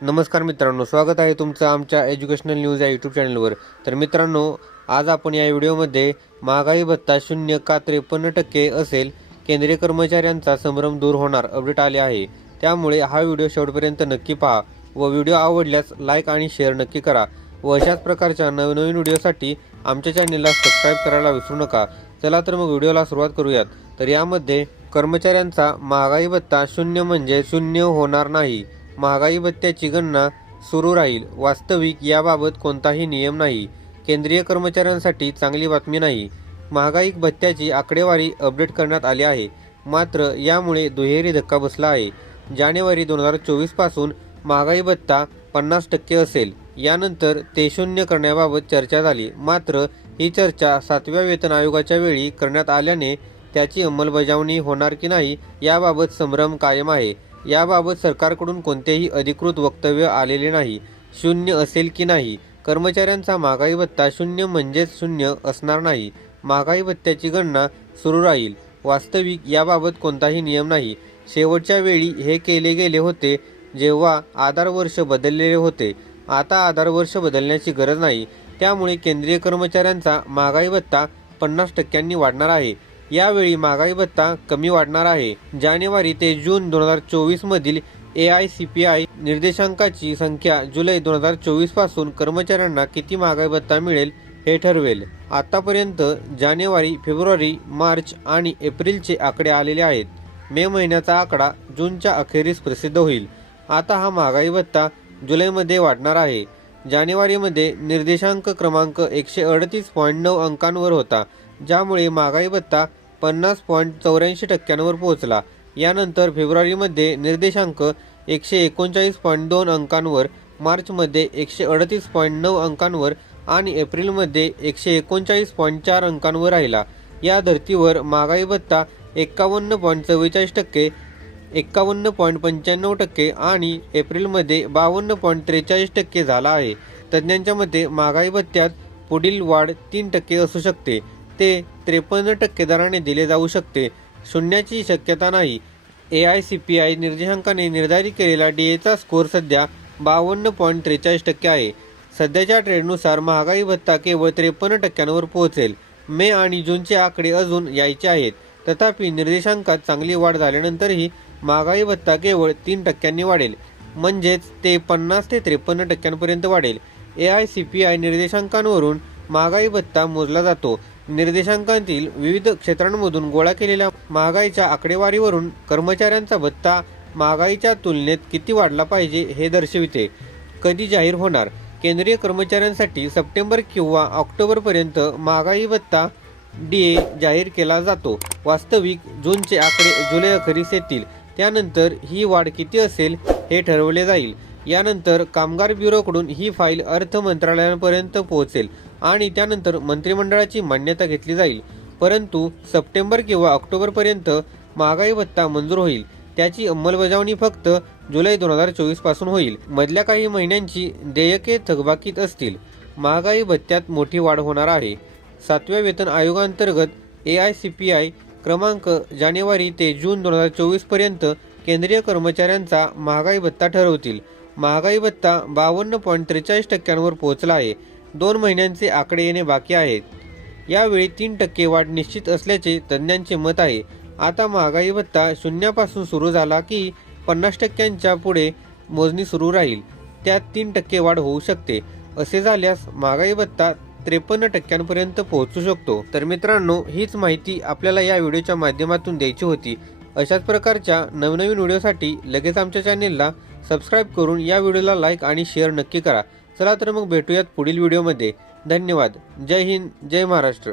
नमस्कार मित्रांनो स्वागत आहे तुमचं आमच्या एज्युकेशनल न्यूज या यूट्यूब चॅनलवर तर मित्रांनो आज आपण या व्हिडिओमध्ये महागाई भत्ता शून्य का त्रेपन्न टक्के असेल केंद्रीय कर्मचाऱ्यांचा संभ्रम दूर होणार अपडेट आले आहे. त्यामुळे हा व्हिडिओ शेवटपर्यंत नक्की पहा व व्हिडिओ आवडल्यास लाईक आणि शेअर नक्की करा व अशाच प्रकारच्या नवनवीन व्हिडिओसाठी आमच्या चॅनलला सबस्क्राईब करायला विसरू नका. चला तर मग व्हिडिओला सुरुवात करूयात. तर यामध्ये कर्मचाऱ्यांचा महागाई भत्ता शून्य म्हणजे शून्य होणार नाही. महागाई भत्त्याची गणना सुरू राहील. वास्तविक याबाबत कोणताही नियम नाही. केंद्रीय कर्मचाऱ्यांसाठी चांगली बातमी नाही. महागाई भत्त्याची आकडेवारी अपडेट करण्यात आली आहे. मात्र यामुळे दुहेरी धक्का बसला आहे. जानेवारी दोन हजार चोवीसपासून महागाई भत्ता पन्नास टक्के असेल. यानंतर ते शून्य करण्याबाबत चर्चा झाली. मात्र ही चर्चा सातव्या वेतन आयोगाच्या वेळी करण्यात आल्याने त्याची अंमलबजावणी होणार की नाही याबाबत संभ्रम कायम आहे. याबाबत सरकारकडून कोणतेही अधिकृत वक्तव्य आलेले नाही. शून्य असेल की नाही? कर्मचाऱ्यांचा महागाई भत्ता शून्य म्हणजेच शून्य असणार नाही. महागाई भत्त्याची गणना सुरू राहील. वास्तविक याबाबत कोणताही नियम नाही. शेवटच्या वेळी हे केले गेले होते जेव्हा आधार वर्ष बदललेले होते. आता आधार वर्ष बदलण्याची गरज नाही. त्यामुळे केंद्रीय कर्मचाऱ्यांचा महागाई भत्ता पन्नास टक्क्यांनी वाढणार आहे. यावेळी महागाई भत्ता कमी वाढणार आहे. जानेवारी ते जून दोन हजार चोवीस मधील A I C P I निर्देशांकाची संख्या जुलै दोन हजार चोवीसपासून कर्मचाऱ्यांना किती महागाई भत्ता मिळेल हे ठरवेल. आतापर्यंत जानेवारी फेब्रुवारी मार्च आणि एप्रिलचे आकडे आलेले आहेत. मे महिन्याचा आकडा जूनच्या अखेरीस प्रसिद्ध होईल. आता हा महागाई भत्ता जुलैमध्ये वाढणार आहे. जानेवारीमध्ये निर्देशांक क्रमांक एकशे अडतीस पॉईंट नऊ अंकांवर होता ज्यामुळे महागाई भत्ता पन्नास पॉईंट चौऱ्याऐंशी टक्क्यांवर पोहोचला. यानंतर फेब्रुवारीमध्ये निर्देशांक एकशे एकोणचाळीस पॉईंट दोन अंकांवर मार्चमध्ये एकशे अडतीस पॉईंट नऊ अंकांवर आणि एप्रिलमध्ये एकशे एकोणचाळीस पॉईंट चार अंकांवर राहिला. या धर्तीवर महागाई भत्ता एक्कावन्न पॉईंट चव्वेचाळीस टक्के एक्कावन्न पॉईंट पंच्याण्णव टक्के आणि एप्रिलमध्ये बावन्न पॉईंट त्रेचाळीस टक्के झाला आहे. तज्ज्ञांच्या मते महागाई भत्त्यात पुढील वाढ तीन टक्के असू शकते. ते त्रेपन्न टक्के दराने दिले जाऊ शकते. शून्याची शक्यता नाही. A I C P I निर्देशांकाने निर्धारित केलेला डी एचा स्कोअर सध्या बावन्न पॉईंट त्रेचाळीस टक्के आहे. सध्याच्या ट्रेंडनुसार महागाई भत्ता केवळ त्रेपन्न टक्क्यांवर पोहोचेल. मे आणि जूनचे आकडे अजून यायचे आहेत. तथापि निर्देशांकात चांगली वाढ झाल्यानंतरही महागाई भत्ता केवळ तीन टक्क्यांनी वाढेल. म्हणजेच ते पन्नास ते त्रेपन्न टक्क्यांपर्यंत वाढेल. A I C P I निर्देशांकांवरून महागाई भत्ता मोजला जातो. निर्देशांकांतील विविध क्षेत्रांमधून गोळा केलेल्या महागाईच्या आकडेवारीवरून कर्मचाऱ्यांचा भत्ता महागाईच्या तुलनेत किती वाढला पाहिजे हे दर्शविते. कधी जाहीर होणार? केंद्रीय कर्मचाऱ्यांसाठी सप्टेंबर किंवा ऑक्टोबरपर्यंत महागाई भत्ता डी ए जाहीर केला जातो. वास्तविक जूनचे आकडे जुलै अखेरीस येतील. त्यानंतर ही वाढ किती असेल हे ठरवले जाईल. यानंतर कामगार ब्युरोकडून ही फाईल अर्थ मंत्रालयापर्यंत पोहोचेल आणि त्यानंतर मंत्रिमंडळाची मान्यता घेतली जाईल. परंतु सप्टेंबर किंवा ऑक्टोबरपर्यंत महागाई भत्ता मंजूर होईल. त्याची अंमलबजावणी फक्त जुलै दोन हजार चोवीसपासून होईल. मधल्या काही महिन्यांची देयके थकबाकीत असतील. महागाई भत्त्यात मोठी वाढ होणार आहे. सातव्या वेतन आयोगांतर्गत A I C P I क्रमांक जानेवारी ते जून दोन हजार चोवीसपर्यंत केंद्रीय कर्मचाऱ्यांचा महागाई भत्ता ठरवतील. महागाई भत्ता बावन्न पॉईंट त्रेचाळीस टक्क्यांवर पोहोचला आहे. दोन महिन्यांचे आकडे येणे बाकी आहेत. यावेळी तीन टक्के वाढ निश्चित असल्याचे तज्ज्ञांचे मत आहे. आता महागाई भत्ता शून्यापासून सुरू झाला की पन्नास टक्क्यांच्या पुढे मोजणी सुरू राहील. त्यात तीन टक्के वाढ होऊ शकते. असे झाल्यास महागाई भत्ता त्रेपन्न टक्क्यांपर्यंत पोहोचू शकतो. तर मित्रांनो हीच माहिती आपल्याला या व्हिडिओच्या माध्यमातून द्यायची होती. अशाच प्रकारच्या नवनवीन व्हिडिओसाठी लगेच आमच्या चॅनेलला सबस्क्राईब करून या व्हिडिओला लाईक आणि शेअर नक्की करा. चला तर मग भेटूयात पुढील व्हिडिओमध्ये. धन्यवाद. जय हिंद. जय महाराष्ट्र.